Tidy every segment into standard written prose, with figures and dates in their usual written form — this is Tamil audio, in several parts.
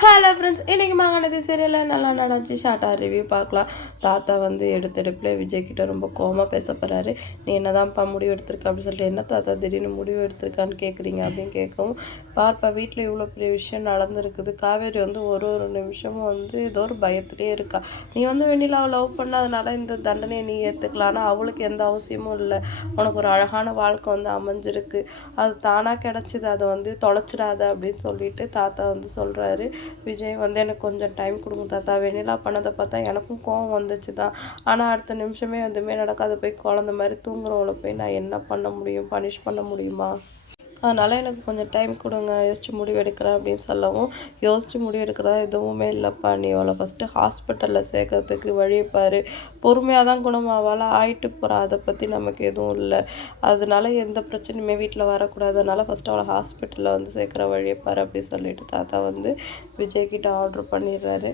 ஹலோ ஃப்ரெண்ட்ஸ், இன்றைக்கி மாங்கானது சீரியலில் நல்லா நடந்துச்சு. ஷார்ட்டாக ரிவ்யூ பார்க்கலாம். தாத்தா வந்து எடுத்தெடுப்பில் விஜய்கிட்ட ரொம்ப கோவமாக பேச போகிறாரு. நீ என்ன தான்ப்பா முடிவு எடுத்திருக்க அப்படின்னு சொல்லிட்டு, என்ன தாத்தா திடீர்னு முடிவு எடுத்திருக்கான்னு கேட்குறீங்க அப்படின்னு கேட்கவும், பார்ப்பா வீட்டில் இவ்வளோ பெரிய விஷயம் நடந்திருக்குது. காவேரி வந்து ஒரு ஒரு நிமிஷமும் வந்து ஏதோ ஒரு பயத்திலே இருக்கா. நீ வந்து வெண்ணிலாவை லவ் பண்ணாதனால இந்த தண்டனையை நீ ஏற்றுக்கலாம். ஆனால் அவளுக்கு எந்த அவசியமும் இல்லை. உனக்கு ஒரு அழகான வாழ்க்கை வந்து அமைஞ்சிருக்கு, அது தானாக கிடச்சிது, அதை வந்து தொலைச்சிடாத அப்படின்னு சொல்லிட்டு தாத்தா வந்து சொல்கிறாரு. விஜய் வந்து எனக்கு கொஞ்சம் டைம் கொடுங்க தாத்தா. வெண்ணிலா பண்ணதை பார்த்தா எனக்கும் கோவம் வந்துச்சு தான். ஆனால் அடுத்த நிமிஷமே எதுவுமே நடக்காத போய் குழந்த மாதிரி தூங்குறவளை போய் நான் என்ன பண்ண முடியும்? பனிஷ் பண்ண முடியுமா? அதனால் எனக்கு கொஞ்சம் டைம் கொடுங்க, யோசிச்சு முடிவு எடுக்கிறேன் அப்படின்னு சொல்லவும், யோசிச்சு முடிவு எடுக்கிறதா எதுவுமே இல்லைப்பா. நீ அவளை ஃபஸ்ட்டு ஹாஸ்பிட்டலில் சேர்க்கறதுக்கு வழிப்பார். பொறுமையாக தான் குணமாவால் ஆயிட்டு போகிறா. அதை பற்றி நமக்கு எதுவும் இல்லை. அதனால எந்த பிரச்சனையுமே வீட்டில் வரக்கூடாது. அதனால் ஃபஸ்ட்டு அவளை ஹாஸ்பிட்டலில் வந்து சேர்க்குற வழிப்பார் அப்படின்னு சொல்லிட்டு தாத்தா வந்து விஜய்கிட்ட ஆர்டர் பண்ணிடுறாரு.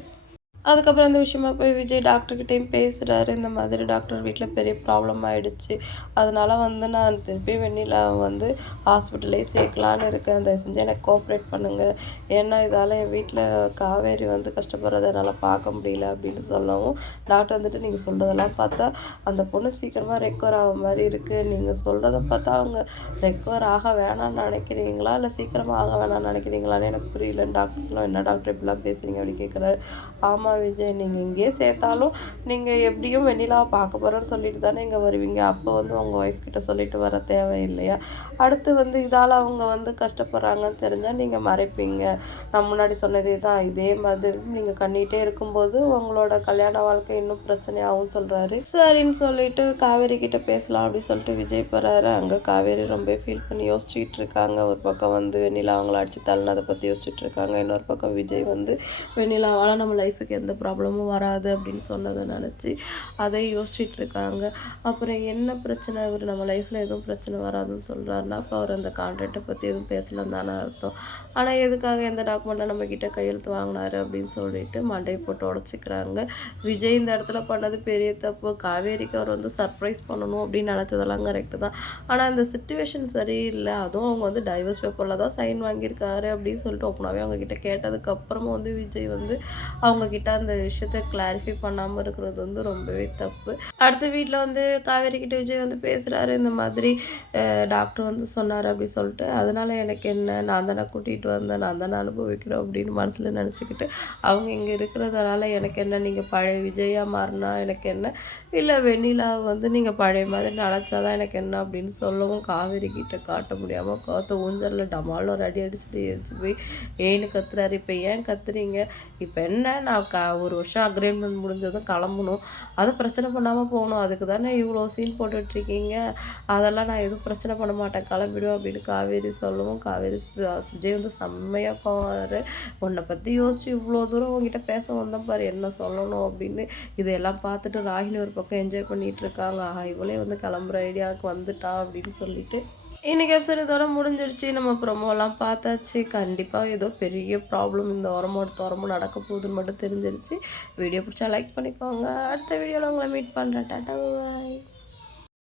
அதுக்கப்புறம் அந்த விஷயமா போய் விஜய் டாக்டர்கிட்டையும் பேசுகிறாரு. இந்த மாதிரி டாக்டர் வீட்டில் பெரிய ப்ராப்ளம் ஆகிடுச்சு, அதனால் வந்து நான் திருப்பி வெண்ணிலா வந்து ஹாஸ்பிட்டலே சேர்க்கலான்னு இருக்கேன். தயவு செஞ்சு எனக்கு கோஆப்ரேட் பண்ணுங்கள். ஏன்னா இதால் என் வீட்டில் காவேரி வந்து கஷ்டப்படுறத என்னால் பார்க்க முடியல அப்படின்னு சொல்லவும், டாக்டர் வந்துட்டு நீங்கள் சொல்கிறதெல்லாம் பார்த்தா அந்த பொண்ணு சீக்கிரமாக ரெக்கவர் ஆக மாதிரி இருக்குது. நீங்கள் சொல்கிறத பார்த்தா அவங்க ரெக்கவர் ஆக வேணாம்னு நினைக்கிறீங்களா, இல்லை சீக்கிரமாக ஆக வேணாம்னு நினைக்கிறீங்களான்னு எனக்கு புரியலன்னு டாக்டர் சொல்லுவோம். என்ன டாக்டர் இப்படிலாம் பேசுகிறீங்க அப்படின்னு கேட்குறாரு. ஆமாம் விஜய், நீங்கள் இங்கேயே சேர்த்தாலும் நீங்கள் எப்படியும் வெண்ணிலாவை பார்க்க போகிறோன்னு சொல்லிட்டு தானே இங்கே வருவீங்க. அப்போ வந்து உங்கள் ஒய்ஃப் கிட்ட சொல்லிட்டு வர தேவை இல்லையா? அடுத்து வந்து இதால் அவங்க வந்து கஷ்டப்படுறாங்கன்னு தெரிஞ்சால் நீங்கள் மறைப்பீங்க. நான் முன்னாடி சொன்னதே தான். இதே மாதிரி நீங்கள் கண்ணிகிட்டே இருக்கும்போது உங்களோட கல்யாண வாழ்க்கை இன்னும் பிரச்சனையாகும்னு சொல்கிறாரு. சரின்னு சொல்லிட்டு காவேரி கிட்ட பேசலாம் அப்படின்னு சொல்லிட்டு விஜய் போகிறாரு. அங்கே காவேரி ரொம்ப ஃபீல் பண்ணி யோசிச்சுக்கிட்டு இருக்காங்க. ஒரு பக்கம் வந்து வெண்ணிலா அவங்கள அடித்து தள்ளினதை பற்றி யோசிச்சுட்டு இருக்காங்க. இன்னொரு பக்கம் விஜய் வந்து வெண்ணிலாவால் நம்ம லைஃபுக்கு எந்த ப்ராப்ளமும் வராது அப்படின்னு சொன்னதை நினச்சி அதை யோசிச்சுட்டு இருக்காங்க. அப்புறம் என்ன பிரச்சனை, இவர் நம்ம லைஃப்பில் எதுவும் பிரச்சனை வராதுன்னு சொல்கிறாருன்னா, அப்போ அவர் அந்த கான்ட்ராக்டை பற்றி எதுவும் பேசலன்னு தானே அர்த்தம். ஆனால் எதுக்காக எந்த டாக்குமெண்ட்டை நம்மக்கிட்ட கையெழுத்து வாங்கினாரு அப்படின்னு சொல்லிட்டு மண்டையை போட்டு உடச்சிக்கிறாங்க. விஜய் இந்த இடத்துல பண்ணது பெரிய தப்பு. காவேரிக்கு அவர் வந்து சர்ப்ரைஸ் பண்ணணும் அப்படின்னு நினச்சதெல்லாம் கரெக்டு தான். ஆனால் அந்த சிச்சுவேஷன் சரியில்லை. அதுவும் அவங்க வந்து டைவர்ஸ் பேப்பரில் தான் சைன் வாங்கியிருக்காரு அப்படின்னு சொல்லிட்டு ஓப்பனாகவே அவங்கக்கிட்ட கேட்டதுக்கப்புறமும் வந்து விஜய் வந்து அவங்கக்கிட்ட அந்த விஷயத்த கிளாரிஃபை பண்ணாமல் இருக்கிறது வந்து ரொம்பவே தப்பு. அடுத்த வீட்டில் வந்து காவேரி கிட்ட விஜய் வந்து பேசுகிறாரு. இந்த மாதிரி டாக்டர் வந்து சொன்னார் அப்படி சொல்லிட்டு, அதனால் எனக்கு என்ன, நான் தானே கூட்டிகிட்டு வந்தேன், நான் தானே அனுபவிக்கிறோம் அப்படின்னு மனசில் நினச்சிக்கிட்டு, அவங்க இங்கே இருக்கிறதுனால எனக்கு என்ன, நீங்கள் பழைய விஜயாக மாறினா எனக்கு என்ன, இல்லை வெண்ணிலா வந்து நீங்கள் பழைய மாதிரி நினச்சாதான் எனக்கு என்ன அப்படின்னு சொல்லவும், காவேரி கிட்ட காட்ட முடியாமல் கோத்த ஊஞ்சலில் டமால் ஒரு அடி அடிச்சுட்டு எழுந்து போய் ஏன்னு கத்துறாரு. இப்போ ஏன் கத்துறீங்க? இப்போ என்ன, நான் ஒரு வருஷம் அக்ரிமெண்ட் முடிஞ்சதும் கிளம்பணும், அதை பிரச்சனை பண்ணாமல் போகணும், அதுக்கு தானே இவ்வளோ சீன் போட்டுட்ருக்கீங்க, அதெல்லாம் நான் எதுவும் பிரச்சனை பண்ண மாட்டேன், கிளம்பிடுவேன் அப்படின்னு காவேரி சொல்லவும், காவேரி விஜய் வந்து செம்மையாக போவார். உன்னை பற்றி யோசிச்சு இவ்வளோ தூரம் உங்ககிட்ட பேச வந்தேன் பாரு, என்ன சொல்லணும் அப்படின்னு. இதையெல்லாம் பார்த்துட்டு ராகினி ஒரு பக்கம் என்ஜாய் பண்ணிகிட்டு இருக்காங்க. இவளே வந்து கிளம்புற ஐடியாவுக்கு வந்துட்டா அப்படின்னு சொல்லிட்டு. இன்றைக்கி எபிசோட் இதோட முடிஞ்சிருச்சு. நம்ம ப்ரொமோலாம் பார்த்தாச்சு. கண்டிப்பாக ஏதோ பெரிய ப்ராப்ளம் இந்த வாரமோ அடுத்த வாரமும் நடக்க போகுதுன்னு மட்டும் தெரிஞ்சிருச்சு. வீடியோ பிடிச்சா லைக் பண்ணிக்கோங்க. அடுத்த வீடியோவில் உங்களை மீட் பண்ணுறேன். டாடா பாய்.